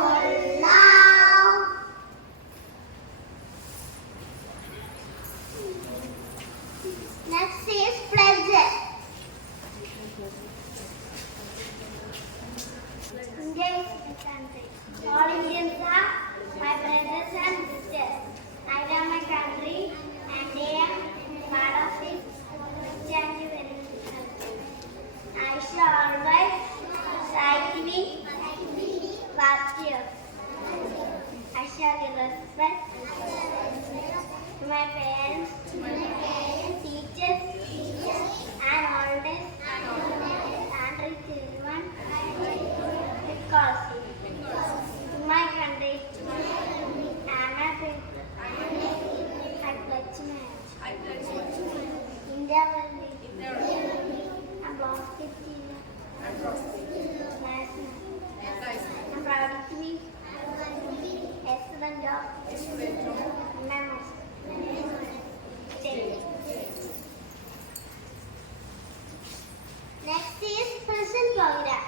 കൊള്ളാം. Next is pledge. India is my country. All Indians are my brothers and sisters. I love my country and I am part of it. Thank you very much. I shall always fight with virtue. I shall give respect to my parents, teachers, and elders and children. Because to my country and my people, I pledge my India will be a prosperity national. I'm proud to be excellent job. M.A.M. Next is present program.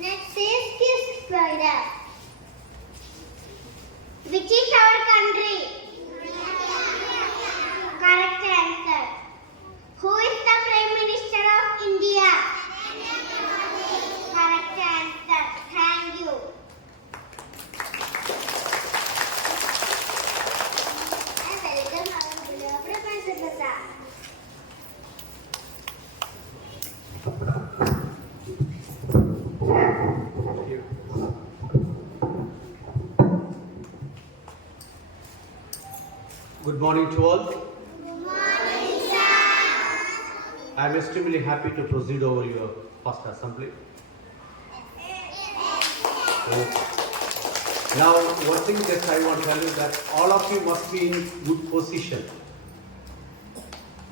Next is kiss program. Which is our country? Correct answer. Who is the Prime Minister of India? Correct answer. Thank you. I welcome our beloved President. Good morning to all. Good morning, sir. I am extremely happy to proceed over your first assembly. Now, one thing that I want to tell you that all of you must be in good position.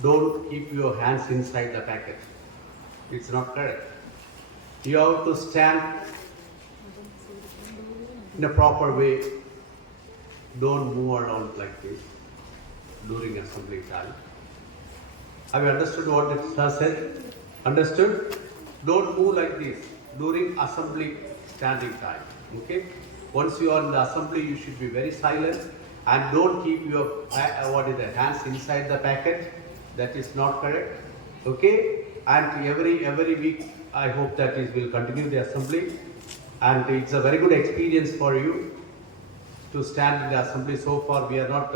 Don't keep your hands inside the packet. It's not correct. You have to stand in a proper way. Don't move around like this during assembly time. Have you understood what it has said? Understood? Don't move like this during assembly standing time. Okay? Once you are in the assembly, you should be very silent and don't keep your hands inside the packet. That is not correct. Okay? And every week, I hope that it will continue the assembly. And it's a very good experience for you to stand in the assembly. So far, we are not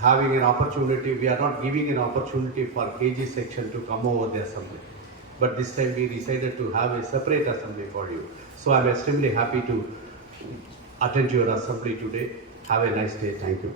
having an opportunity, we are not giving an opportunity for KG section to come over the assembly. But this time we decided to have a separate assembly for you. So I'm extremely happy to attend your assembly today. Have a nice day. Thank you.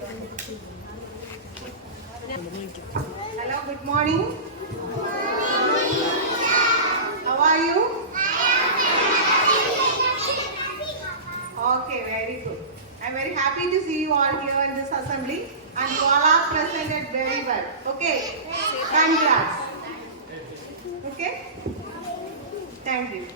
Hello, good morning. How are you? Okay, very good. I am very happy to see you all here in this assembly, and you all are presented very well. Okay, congrats. Okay, thank you.